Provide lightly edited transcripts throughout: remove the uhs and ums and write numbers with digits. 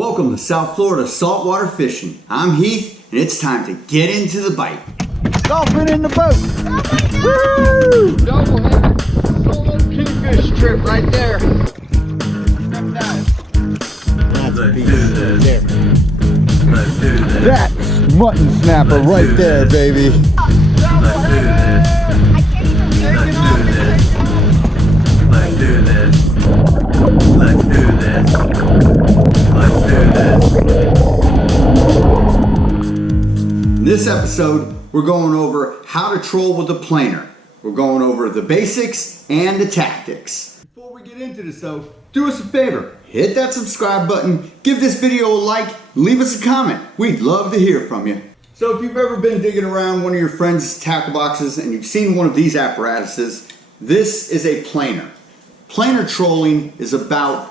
Welcome to South Florida saltwater fishing. I'm Heath, and it's time to get into the bite. Dolphin in the boat! Woo! Double-headed solo kingfish trip right there. That's a piece do this. there. Let's do this. That's mutton snapper Let's right do there, this. baby. Let's do this. Let's do this. Let's do this. Let's do this. In this episode, we're going over how to troll with a planer. We're going over the basics and the tactics. Before we get into this though, do us a favor. Hit that subscribe button, give this video a like, leave us a comment. We'd love to hear from you. So if you've ever been digging around one of your friend's tackle boxes and you've seen one of these apparatuses, this is a planer. Planer trolling is about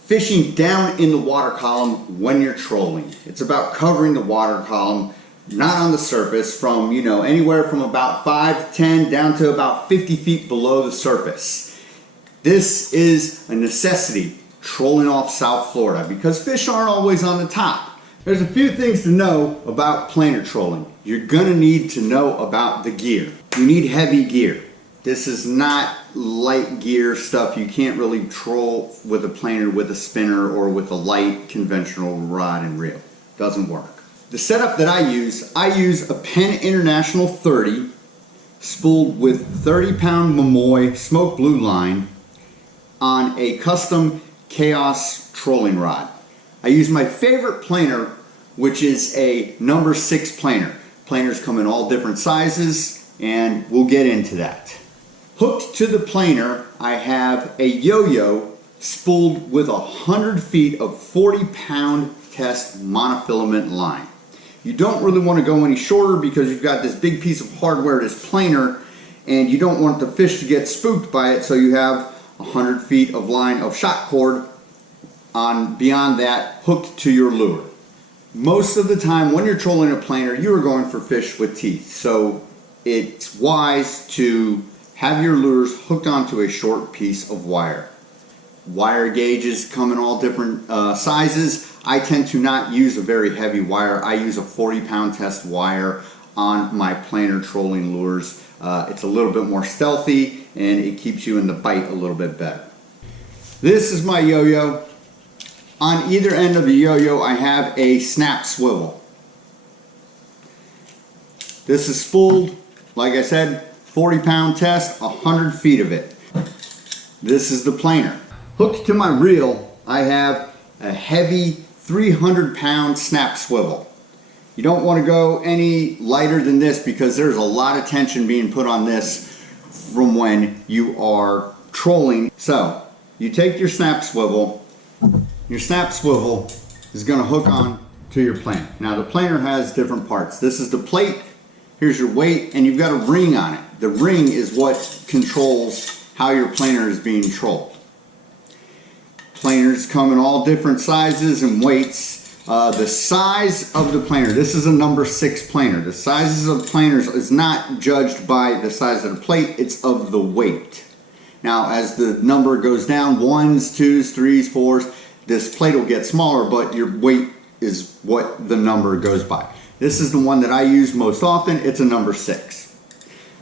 fishing down in the water column when you're trolling. It's about covering the water column, not on the surface, from anywhere from about 5 to 10 down to about 50 feet below the surface. This is a necessity trolling off South Florida because fish aren't always on the top. There's a few things to know about planer trolling. You're gonna need to know about the gear. You need heavy gear. This is not light gear stuff. You can't really troll with a planer with a spinner or with a light conventional rod and reel. Doesn't work. The setup that I use a Penn International 30 spooled with 30-pound Momoi smoke blue line on a custom Choas trolling rod. I use my favorite planer, which is a number 6 planer. Planers come in all different sizes, and we'll get into that. Hooked to the planer, I have a yo-yo spooled with 100 feet of 40-pound test monofilament line. You don't really want to go any shorter because you've got this big piece of hardware, this planer, and you don't want the fish to get spooked by it, so you have 100 feet of line of shot cord on beyond that hooked to your lure. Most of the time when you're trolling a planer, you are going for fish with teeth, so it's wise to have your lures hooked onto a short piece of wire. Wire gauges come in all different sizes. I tend to not use a very heavy wire. I use a 40-pound test wire on my planer trolling lures. It's a little bit more stealthy and it keeps you in the bite a little bit better. This is my yo-yo. On either end of the yo-yo I have a snap swivel. This is spooled, like I said, 40-pound test, 100 feet of it. This is the planer. Hooked to my reel, I have a heavy 300-pound snap swivel. You don't want to go any lighter than this because there's a lot of tension being put on this from when you are trolling. So, you take your snap swivel. Your snap swivel is going to hook on to your planer. Now the planer has different parts. This is the plate. Here's your weight, and you've got a ring on it. The ring is what controls how your planer is being trolled. Planers come in all different sizes and weights. The size of the planer, this is a number 6 planer. The sizes of planers is not judged by the size of the plate, it's of the weight. Now as the number goes down, 1s, 2s, 3s, 4s, this plate will get smaller, but your weight is what the number goes by. This is the one that I use most often. It's a number 6.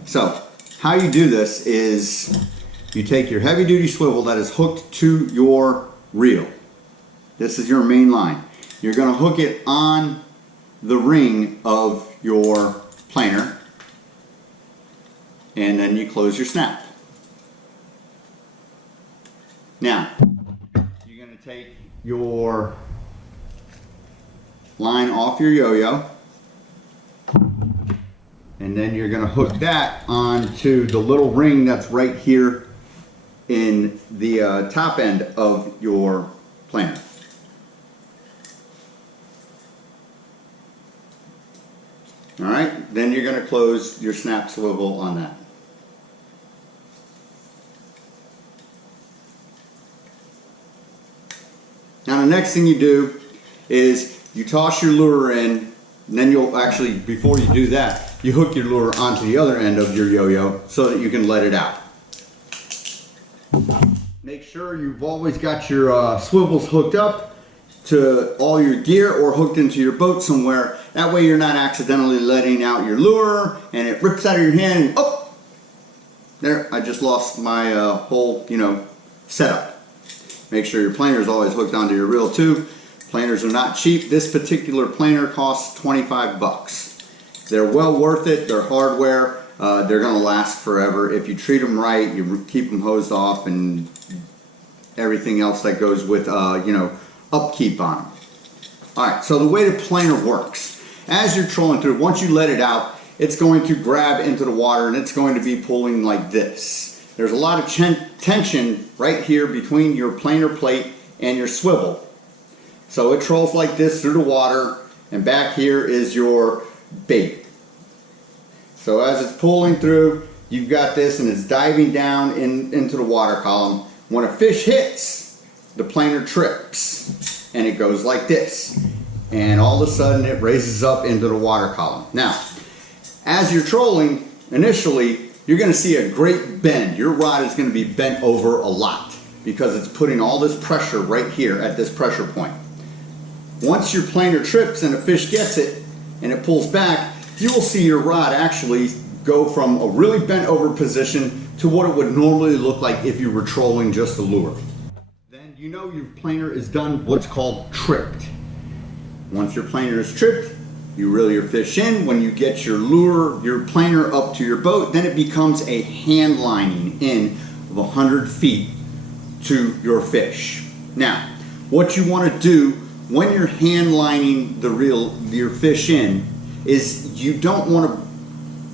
So how you do this is you take your heavy duty swivel that is hooked to your reel. This is your main line. You're going to hook it on the ring of your planer and then you close your snap. Now you're going to take your line off your yo-yo and then you're going to hook that onto the little ring that's right here in the top end of your planer. Alright, then you're going to close your snap swivel on that. Now the next thing you do is you toss your lure in, and then you'll actually, before you do that, you hook your lure onto the other end of your yo-yo so that you can let it out. Make sure you've always got your swivels hooked up to all your gear or hooked into your boat somewhere. That way you're not accidentally letting out your lure and it rips out of your hand and oh, there, I just lost my whole, setup. Make sure your planer is always hooked onto your reel too. Planers are not cheap. This particular planer costs 25 bucks. They're well worth it. They're hardware. They're gonna last forever. If you treat them right, you keep them hosed off and everything else that goes with, upkeep on them. All right, so the way the planer works, as you're trolling through, once you let it out, it's going to grab into the water and it's going to be pulling like this. There's a lot of tension right here between your planer plate and your swivel. So it trolls like this through the water, and back here is your bait. So as it's pulling through, you've got this and it's diving down into the water column. When a fish hits, the planer trips and it goes like this. And all of a sudden it raises up into the water column. Now, as you're trolling, initially, you're gonna see a great bend. Your rod is gonna be bent over a lot because it's putting all this pressure right here at this pressure point. Once your planer trips and a fish gets it and it pulls back, you will see your rod actually go from a really bent over position to what it would normally look like if you were trolling just a lure. Then you know your planer is done what's called tripped. Once your planer is tripped, you reel your fish in. When you get your lure, your planer up to your boat, then it becomes a hand lining in of 100 feet to your fish. Now, what you want to do when you're hand lining your fish in is you don't want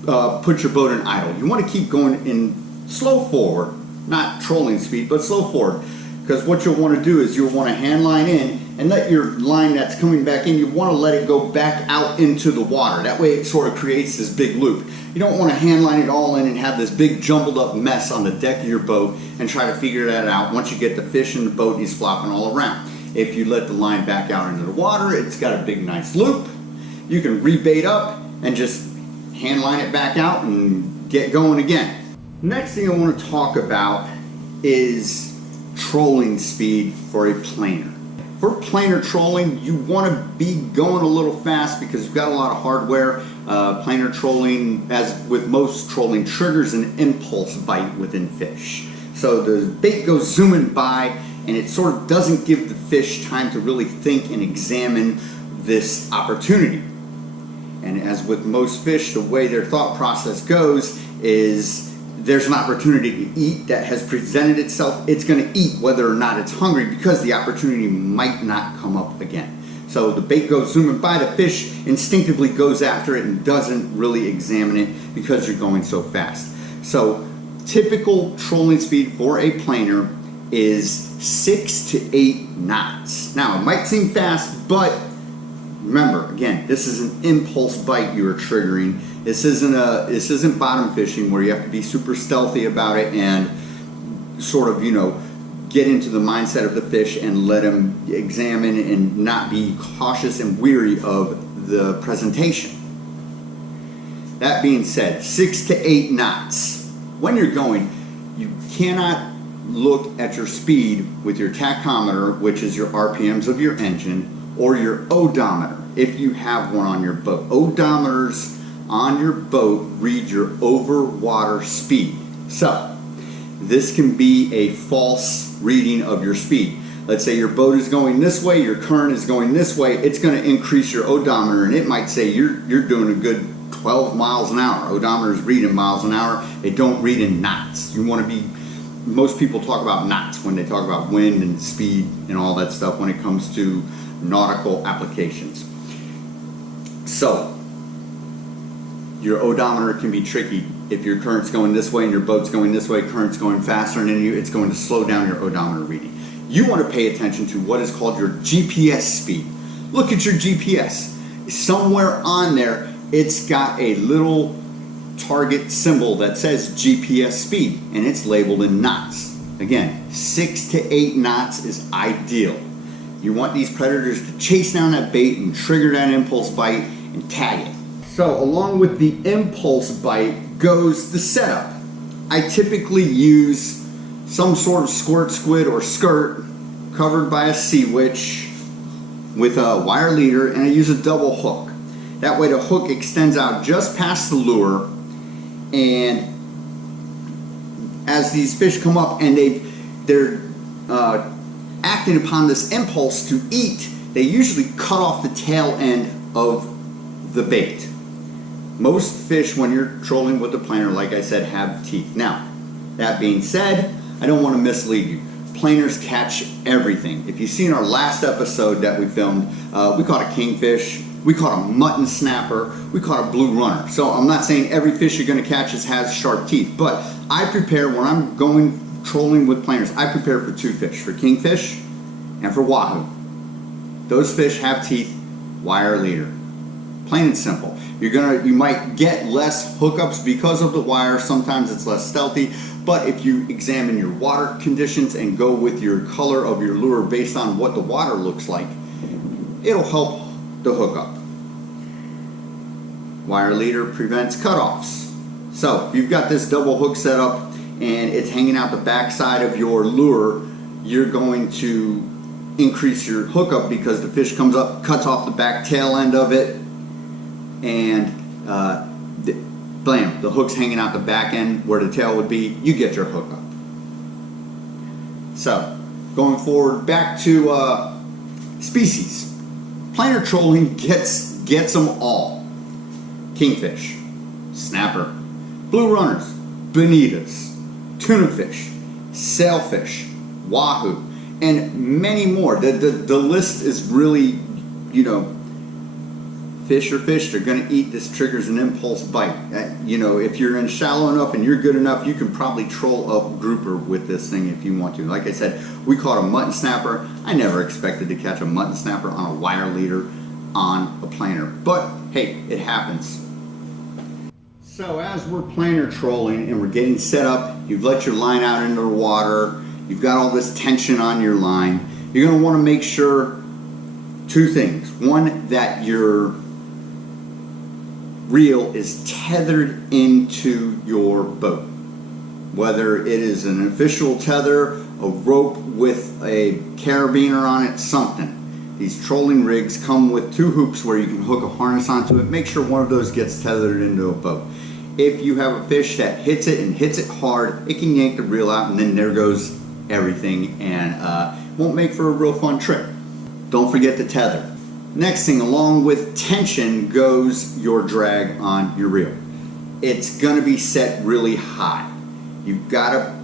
to put your boat in idle. You want to keep going in slow forward, not trolling speed, but slow forward. Because what you'll want to do is you'll want to hand line in and let your line that's coming back in, you want to let it go back out into the water. That way it sort of creates this big loop. You don't want to hand line it all in and have this big jumbled up mess on the deck of your boat and try to figure that out once you get the fish in the boat and he's flopping all around. If you let the line back out into the water, it's got a big nice loop. You can rebait up and just hand line it back out and get going again. Next thing I want to talk about is trolling speed for a planer. For planer trolling, you want to be going a little fast because you've got a lot of hardware. Planer trolling, as with most trolling, triggers an impulse bite within fish. So the bait goes zooming by and it sort of doesn't give the fish time to really think and examine this opportunity. And as with most fish, the way their thought process goes is there's an opportunity to eat that has presented itself. It's going to eat whether or not it's hungry because the opportunity might not come up again. So the bait goes zooming by, the fish instinctively goes after it and doesn't really examine it because you're going so fast. So typical trolling speed for a planer is 6 to 8 knots. Now it might seem fast, but remember, again, this is an impulse bite you are triggering. This isn't bottom fishing where you have to be super stealthy about it and sort of, get into the mindset of the fish and let him examine and not be cautious and weary of the presentation. That being said, 6 to 8 knots. When you're going, you cannot look at your speed with your tachometer, which is your RPMs of your engine, or your odometer, if you have one on your boat. Odometers on your boat read your over water speed. So this can be a false reading of your speed. Let's say your boat is going this way, your current is going this way, it's going to increase your odometer and it might say you're doing a good 12 miles an hour. Odometers read in miles an hour, they don't read in knots. You want to be, most people talk about knots when they talk about wind and speed and all that stuff when it comes to nautical applications. So your odometer can be tricky. If your current's going this way and your boat's going this way, current's going faster than you, it's going to slow down your odometer reading. You want to pay attention to what is called your GPS speed. Look at your GPS. Somewhere on there, it's got a little target symbol that says GPS speed, and it's labeled in knots. Again, 6 to 8 knots is ideal. You want these predators to chase down that bait and trigger that impulse bite and tag it. So along with the impulse bite goes the setup. I typically use some sort of squirt squid or skirt covered by a sea witch with a wire leader, and I use a double hook. That way the hook extends out just past the lure, and as these fish come up and they're acting upon this impulse to eat, they usually cut off the tail end of the bait. Most fish, when you're trolling with the planer, like I said, have teeth. Now, that being said, I don't want to mislead you. Planers catch everything. If you've seen our last episode that we filmed, we caught a kingfish, we caught a mutton snapper, we caught a blue runner. So I'm not saying every fish you're going to catch has sharp teeth, but I prepare, when I'm going trolling with planers, I prepare for two fish, for kingfish and for wahoo. Those fish have teeth, wire leader. Plain and simple. You might get less hookups because of the wire. Sometimes it's less stealthy, but if you examine your water conditions and go with your color of your lure based on what the water looks like, it'll help the hookup. Wire leader prevents cutoffs. So if you've got this double hook set up and it's hanging out the back side of your lure, you're going to increase your hookup because the fish comes up, cuts off the back tail end of it, and blam, the hook's hanging out the back end where the tail would be. You get your hookup. So going forward, back to species. Planer trolling gets them all. Kingfish, snapper, blue runners, bonitas, tuna fish, sailfish, wahoo, and many more. The list is really, fish are fish. They're going to eat. This triggers an impulse bite. If you're in shallow enough and you're good enough, you can probably troll up grouper with this thing if you want to. Like I said, we caught a mutton snapper. I never expected to catch a mutton snapper on a wire leader on a planer, but hey, it happens. So as we're planer trolling and we're getting set up, you've let your line out into the water, you've got all this tension on your line, you're going to want to make sure two things. One, that your reel is tethered into your boat. Whether it is an official tether, a rope with a carabiner on it, something. These trolling rigs come with two hoops where you can hook a harness onto it. Make sure one of those gets tethered into a boat. If you have a fish that hits it and hits it hard, it can yank the reel out, and then there goes everything, and won't make for a real fun trip. Don't forget the tether. Next thing, along with tension goes your drag on your reel. It's going to be set really high. You've got to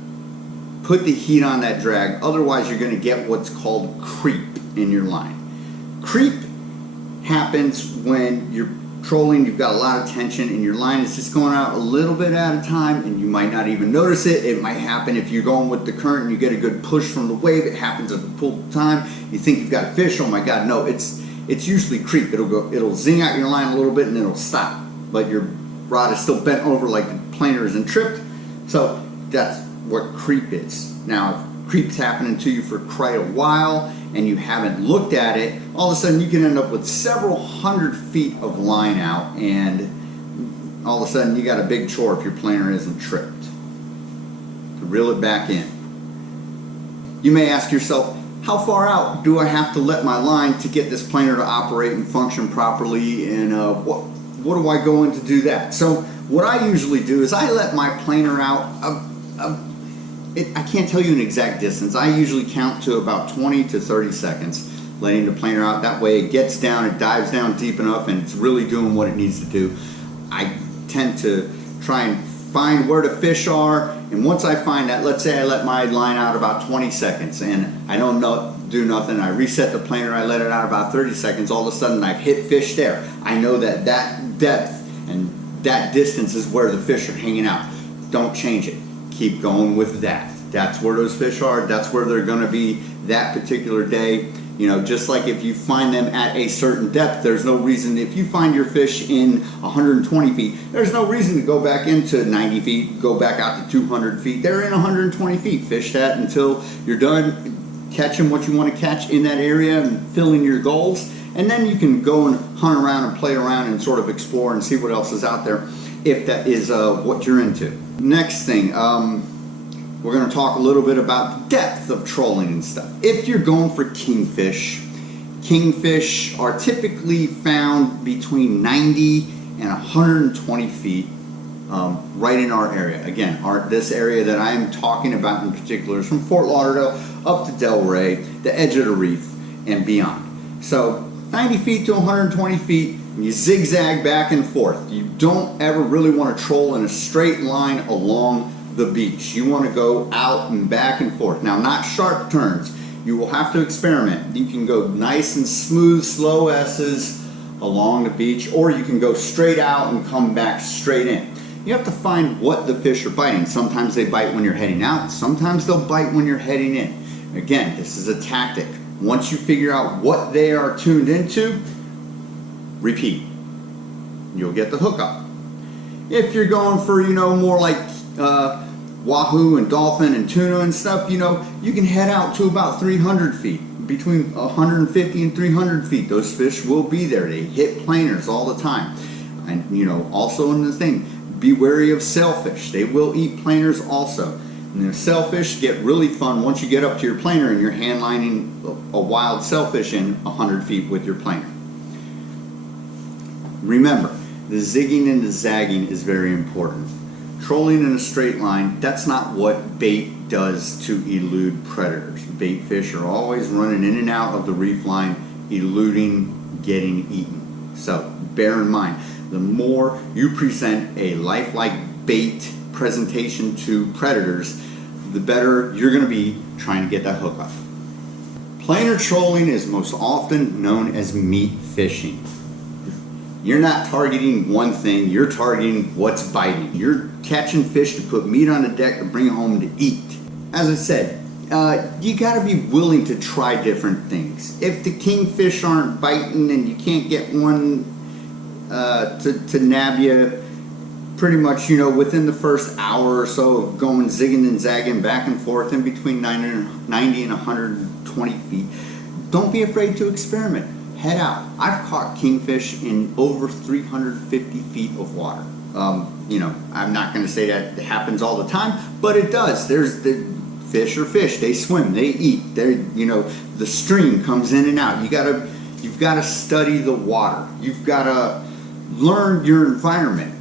put the heat on that drag, otherwise you're going to get what's called creep in your line. Creep happens when you're trolling, you've got a lot of tension, and your line is just going out a little bit at a time, and you might not even notice it. It might happen if you're going with the current and you get a good push from the wave. It happens at the full time. You think you've got a fish, oh my god, no, it's usually creep. It'll zing out your line a little bit and then it'll stop, but your rod is still bent over like the planer isn't tripped. So that's what creep is. Now, if creep's happening to you for quite a while and you haven't looked at it, all of a sudden you can end up with several hundred feet of line out, and all of a sudden you got a big chore if your planer isn't tripped to reel it back in. You may ask yourself, how far out do I have to let my line to get this planer to operate and function properly, and what do I go in to do that? So what I usually do is I let my planer out, I can't tell you an exact distance. I usually count to about 20 to 30 seconds, letting the planer out. That way it gets down, it dives down deep enough, and it's really doing what it needs to do. I tend to try and find where the fish are, and once I find that, let's say I let my line out about 20 seconds and I don't do nothing, I reset the planer, I let it out about 30 seconds, all of a sudden I've hit fish there. I know that that depth and that distance is where the fish are hanging out. Don't change it. Keep going with that. That's where those fish are. That's where they're going to be that particular day. Just like if you find them at a certain depth, there's no reason, if you find your fish in 120 feet, there's no reason to go back into 90 feet, go back out to 200 feet. They're in 120 feet. Fish that until you're done catching what you want to catch in that area and filling your goals. And then you can go and hunt around and play around and sort of explore and see what else is out there if that is what you're into. Next thing, we're going to talk a little bit about the depth of trolling and stuff. If you're going for kingfish, Kingfish are typically found between 90 and 120 feet right in our area. Again, this area that I'm talking about in particular is from Fort Lauderdale up to Delray, the edge of the reef, and beyond. So 90 feet to 120 feet, and you zigzag back and forth. You don't ever really want to troll in a straight line along the beach. You want to go out and back and forth. Now, not sharp turns. You will have to experiment. You can go nice and smooth, slow S's along the beach, or you can go straight out and come back straight in. You have to find what the fish are biting. Sometimes they bite when you're heading out. Sometimes they'll bite when you're heading in. Again, this is a tactic. Once you figure out what they are tuned into, repeat. You'll get the hookup. If you're going for, more like wahoo and dolphin and tuna and stuff, you can head out to about 300 feet. Between 150 and 300 feet, those fish will be there. They hit planers all the time. And, also in the thing, be wary of sailfish. They will eat planers also. And the sailfish get really fun once you get up to your planer and you're hand lining a wild sailfish in 100 feet with your planer. Remember, the zigging and the zagging is very important. Trolling in a straight line, that's not what bait does to elude predators. Bait fish are always running in and out of the reef line, eluding getting eaten. So bear in mind, the more you present a lifelike bait presentation to predators, the better you're going to be trying to get that hook up. Planer trolling is most often known as meat fishing. You're not targeting one thing, you're targeting what's biting. You're catching fish to put meat on the deck to bring home to eat. As I said, you gotta be willing to try different things. If the kingfish aren't biting and you can't get one to nab you pretty much, within the first hour or so of going zigging and zagging back and forth in between 90 and 120 feet, don't be afraid to experiment. Head out. I've caught kingfish in over 350 feet of water. I'm not going to say that it happens all the time, but it does. There's the fish are fish. They swim. They eat. The stream comes in and out. You've got to study the water. You've got to learn your environment.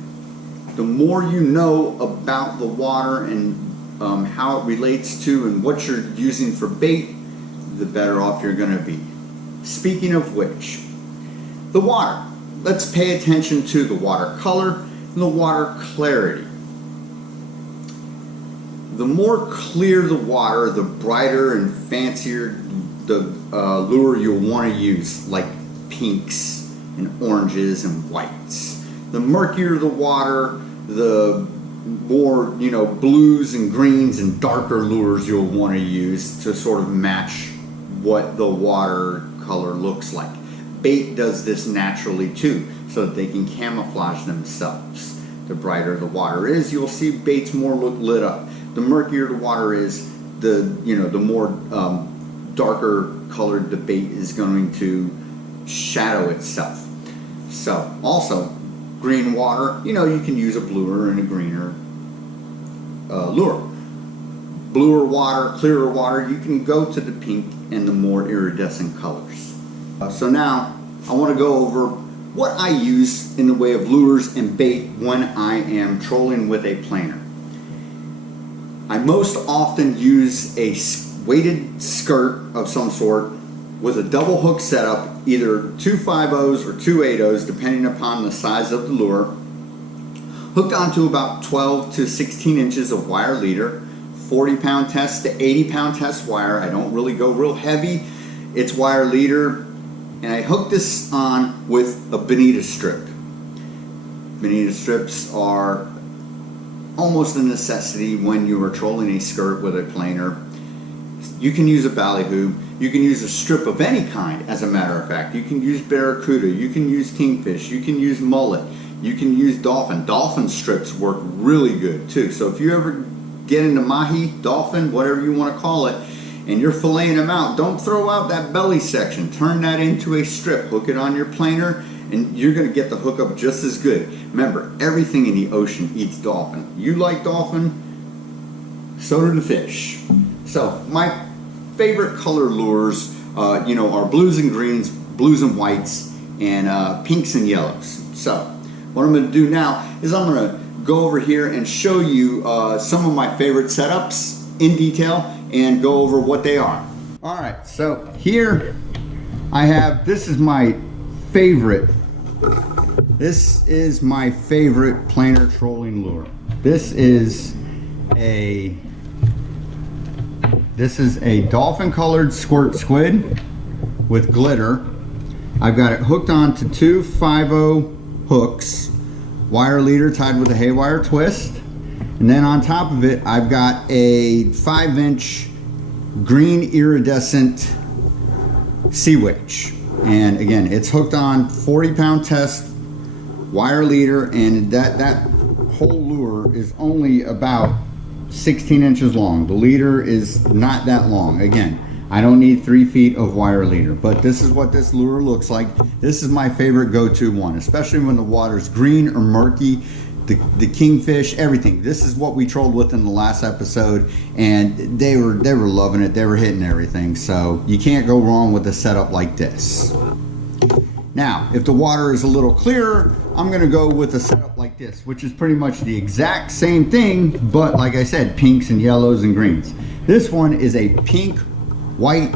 The more you know about the water and how it relates to and what you're using for bait, the better off you're going to be. Speaking of which, the water. Let's pay attention to the water color and the water clarity. The more clear the water, the brighter and fancier the lure you'll want to use, like pinks and oranges and whites. The murkier the water, the more, blues and greens and darker lures you'll want to use to sort of match what the water color looks like. Bait does this naturally too, so that they can camouflage themselves. The brighter the water is, you'll see baits more look lit up. The murkier the water is, the more darker colored the bait is going to shadow itself. So also, green water, you can use a bluer and a greener lure. Bluer water, clearer water, you can go to the pink and the more iridescent colors. So now I want to go over what I use in the way of lures and bait when I am trolling with a planer. I most often use a weighted skirt of some sort with a double hook setup, either 2 5/0s or 2 8/0s, depending upon the size of the lure, hooked onto about 12 to 16 inches of wire leader, 40-pound test to 80-pound test wire. I don't really go real heavy. It's wire leader, and I hook this on with a bonita strip. Bonita strips are almost a necessity when you are trolling a skirt with a planer. You can use a ballyhoo. You can use a strip of any kind, as a matter of fact. You can use barracuda. You can use kingfish. You can use mullet. You can use dolphin. Dolphin strips work really good too. So if you ever get into mahi, dolphin, whatever you want to call it, and you're filleting them out, don't throw out that belly section. Turn that into a strip. Hook it on your planer, and you're going to get the hookup just as good. Remember, everything in the ocean eats dolphin. You like dolphin, so do the fish. So my favorite color lures you know, our blues and greens, blues and whites, and pinks and yellows. So what I'm going to do now is I'm going to go over here and show you some of my favorite setups in detail and go over what they are. All right, so here I have, this is my favorite planer trolling lure. This is a dolphin colored squirt squid with glitter. I've got it hooked on to two 5/0 hooks, wire leader tied with a haywire twist, and then on top of it I've got a 5-inch green iridescent sea witch. And again, it's hooked on 40-pound test wire leader, and that whole lure is only about 16 inches long. The leader is not that long. Again, I don't need 3 feet of wire leader, but this is what this lure looks like. This is my favorite go-to one, especially when the water's green or murky. The kingfish, everything. This is what we trolled with in the last episode, and they were loving it. They were hitting everything. So you can't go wrong with a setup like this. Now, if the water is a little clearer, I'm gonna go with a setup like this, which is pretty much the exact same thing, but like I said, pinks and yellows and greens. This one is a pink, white,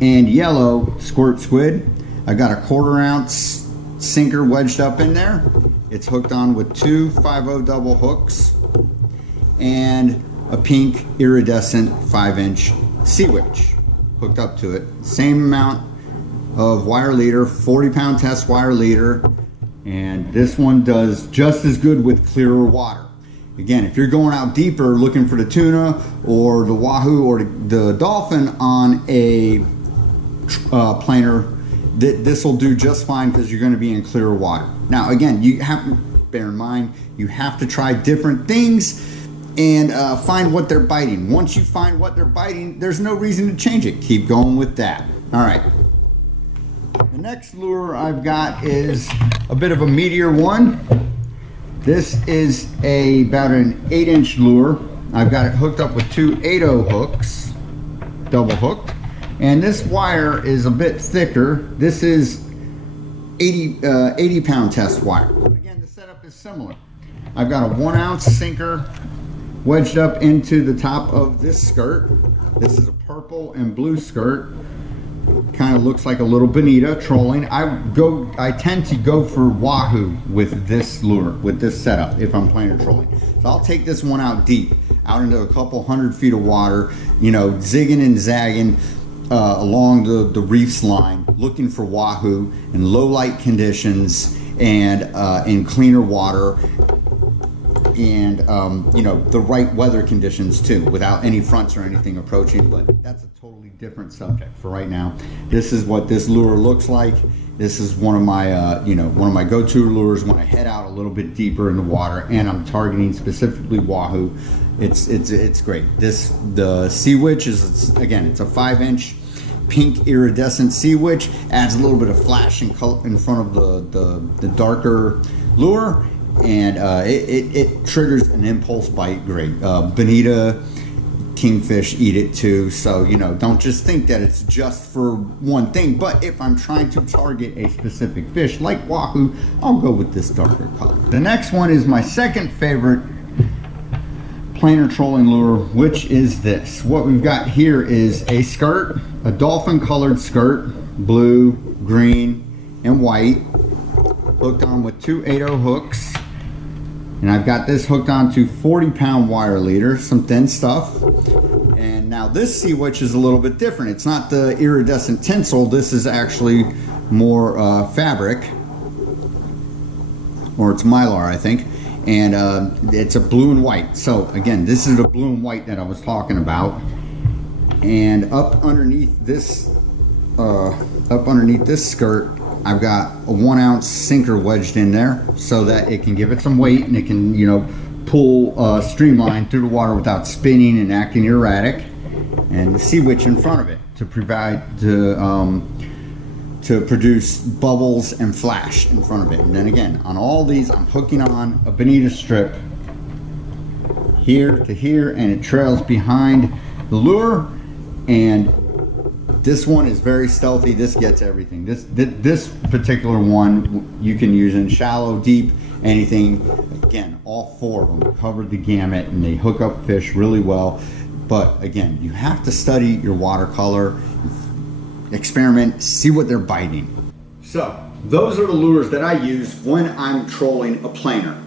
and yellow squirt squid. I got a 1/4 ounce sinker wedged up in there. It's hooked on with two 5/0 double hooks and a pink iridescent 5-inch sea witch hooked up to it. Same amount of wire leader, 40-pound test wire leader, and this one does just as good with clearer water. Again, if you're going out deeper looking for the tuna or the wahoo or the dolphin on a planer, this will do just fine because you're going to be in clearer water. Now again, you have to bear in mind, you have to try different things and find what they're biting. Once you find what they're biting, there's no reason to change it. Keep going with that. All right. The next lure I've got is a bit of a meatier one. This is about an 8-inch lure. I've got it hooked up with two 8/0 hooks, double hooked. And this wire is a bit thicker. This is 80-pound test wire. But again, the setup is similar. I've got a 1-ounce sinker wedged up into the top of this skirt. This is a purple and blue skirt. Kind of looks like a little bonita trolling. I tend to go for wahoo with this lure, with this setup, if I'm planer trolling. So I'll take this one out deep, out into a couple 100 feet of water, you know, zigging and zagging along the reefs line, looking for wahoo in low light conditions and in cleaner water, and you know, the right weather conditions too, without any fronts or anything approaching. But that's a totally different subject for right now. This is what this lure looks like. This is one of my you know, one of my go-to lures when I head out a little bit deeper in the water and I'm targeting specifically wahoo. It's great. The sea witch is, again, it's a 5-inch pink iridescent sea witch. Adds a little bit of flash and color in front of the darker lure, and it triggers an impulse bite great. Bonita, kingfish eat it too, so you know, don't just think that it's just for one thing. But if I'm trying to target a specific fish like wahoo, I'll go with this darker color. The next one is my second favorite planer trolling lure, which is this. What we've got here is a skirt, a dolphin colored skirt, blue, green, and white, hooked on with two 8/0 hooks. And I've got this hooked onto 40-pound wire leader, some thin stuff. And now this sea witch is a little bit different. It's not the iridescent tinsel. This is actually more fabric, or it's mylar, I think. And it's a blue and white. So again, this is the blue and white that I was talking about. And up underneath this skirt, I've got a 1-ounce sinker wedged in there so that it can give it some weight and it can, you know, pull streamline through the water without spinning and acting erratic. And the sea witch in front of it to produce bubbles and flash in front of it. And then again, on all these, I'm hooking on a bonita strip here to here, and it trails behind the lure. And This one is very stealthy. This gets everything. This particular one you can use in shallow, deep, anything. Again, all four of them covered the gamut and they hook up fish really well. But again, you have to study your watercolor, experiment, see what they're biting. So those are the lures that I use when I'm trolling a planer.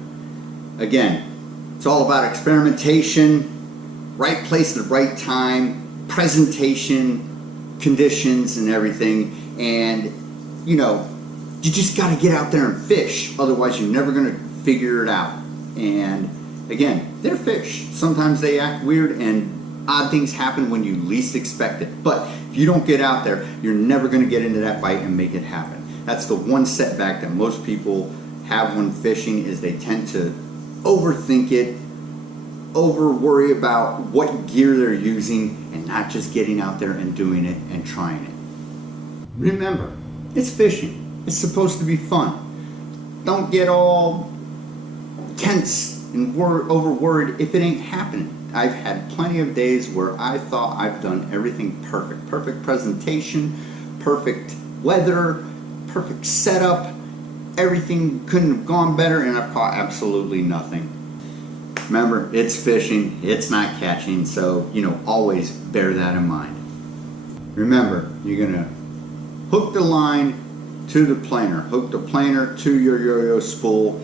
Again, it's all about experimentation, right place at the right time, presentation, conditions and everything. And you know, you just got to get out there and fish, otherwise you're never going to figure it out. And again, they're fish. Sometimes they act weird and odd things happen when you least expect it. But if you don't get out there, you're never going to get into that bite and make it happen. That's the one setback that most people have when fishing, is they tend to overthink it, over worry about what gear they're using, and not just getting out there and doing it and trying it. Remember, it's fishing. It's supposed to be fun. Don't get all tense and over worried if it ain't happening. I've had plenty of days where I thought I've done everything perfect. Perfect presentation, perfect weather, perfect setup. Everything couldn't have gone better, and I've caught absolutely nothing. Remember, it's fishing, it's not catching, so, you know, always bear that in mind. Remember, you're gonna hook the line to the planer, hook the planer to your yo-yo spool,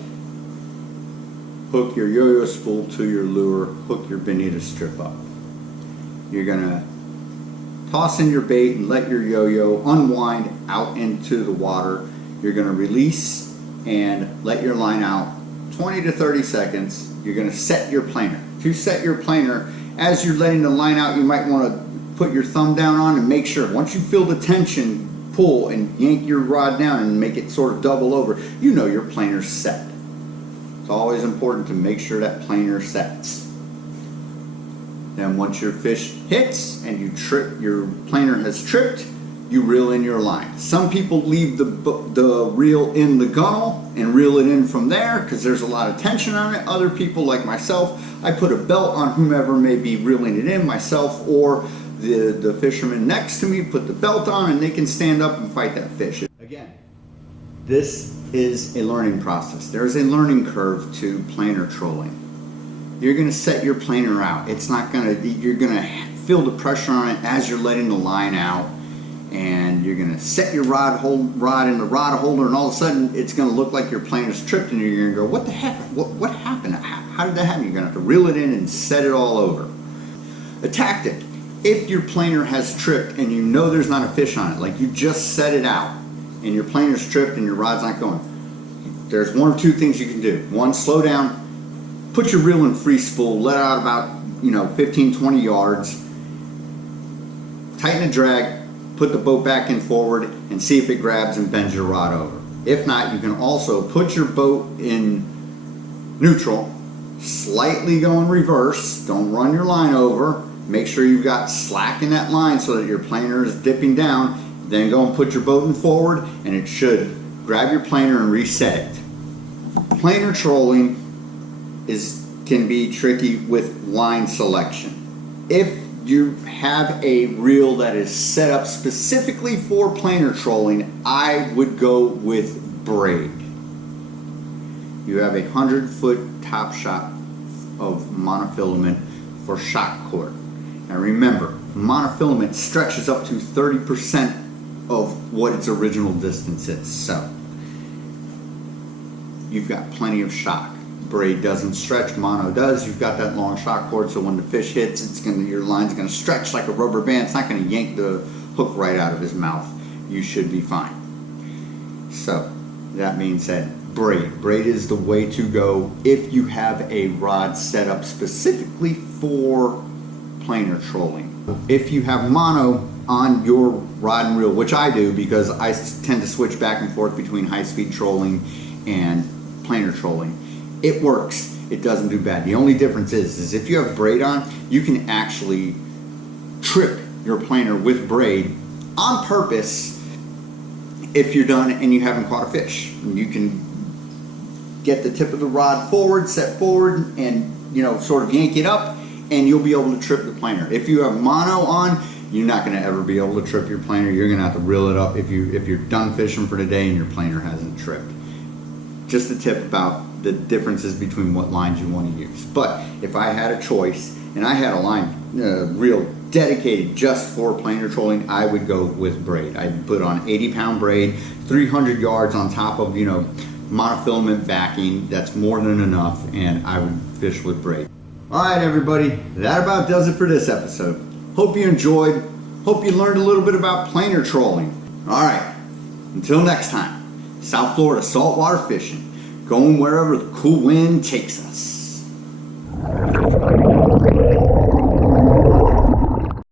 hook your yo-yo spool to your lure, hook your bonita strip up. You're gonna toss in your bait and let your yo-yo unwind out into the water. You're gonna release and let your line out 20 to 30 seconds. You're gonna set your planer. To set your planer, as you're letting the line out, you might wanna put your thumb down on and make sure, once you feel the tension, pull and yank your rod down and make it sort of double over, you know your planer's set. It's always important to make sure that planer sets. Then once your fish hits and you trip, your planer has tripped, you reel in your line. Some people leave the reel in the gunnel and reel it in from there because there's a lot of tension on it. Other people, like myself, I put a belt on whomever may be reeling it in, myself or the fisherman next to me, put the belt on and they can stand up and fight that fish. Again, this is a learning process. There's a learning curve to planer trolling. You're gonna set your planer out. It's not gonna, you're gonna feel the pressure on it as you're letting the line out, and you're gonna set your rod in the rod holder, and all of a sudden it's gonna look like your planer's tripped, and you're gonna go, what the heck? What happened? How did that happen? You're gonna have to reel it in and set it all over. A tactic: if your planer has tripped and you know there's not a fish on it, like you just set it out and your planer's tripped and your rod's not going, there's one or two things you can do. One, slow down, put your reel in free spool, let out about 15-20 yards, tighten the drag, put the boat back in forward, and see if it grabs and bends your rod over. If not, you can also put your boat in neutral, slightly go in reverse, don't run your line over, make sure you've got slack in that line so that your planer is dipping down, then go and put your boat in forward, and it should grab your planer and reset it. Planer trolling can be tricky with line selection. If you have a reel that is set up specifically for planer trolling, I would go with braid. You have a 100-foot top shot of monofilament for shock cord. Now remember, monofilament stretches up to 30% of what its original distance is. So you've got plenty of shock. Braid doesn't stretch, mono does. You've got that long shock cord, so when the fish hits, your line's gonna stretch like a rubber band. It's not gonna yank the hook right out of his mouth. You should be fine. So that being said, braid is the way to go if you have a rod set up specifically for planer trolling. If you have mono on your rod and reel, which I do because I tend to switch back and forth between high-speed trolling and planer trolling, it works. It doesn't do bad. The only difference is if you have braid on, you can actually trip your planer with braid on purpose if you're done and you haven't caught a fish. You can get the tip of the rod forward, set forward, and sort of yank it up, and you'll be able to trip the planer. If you have mono on, you're not going to ever be able to trip your planer. You're going to have to reel it up if you're done fishing for today and your planer hasn't tripped. Just a tip about the differences between what lines you want to use. But if I had a choice and I had a line reel dedicated just for planer trolling, I would go with braid. I'd put on 80-pound braid, 300 yards on top of, monofilament backing. That's more than enough, and I would fish with braid. All right, everybody, that about does it for this episode. Hope you enjoyed. Hope you learned a little bit about planer trolling. All right, until next time, South Florida saltwater fishing, going wherever the cool wind takes us.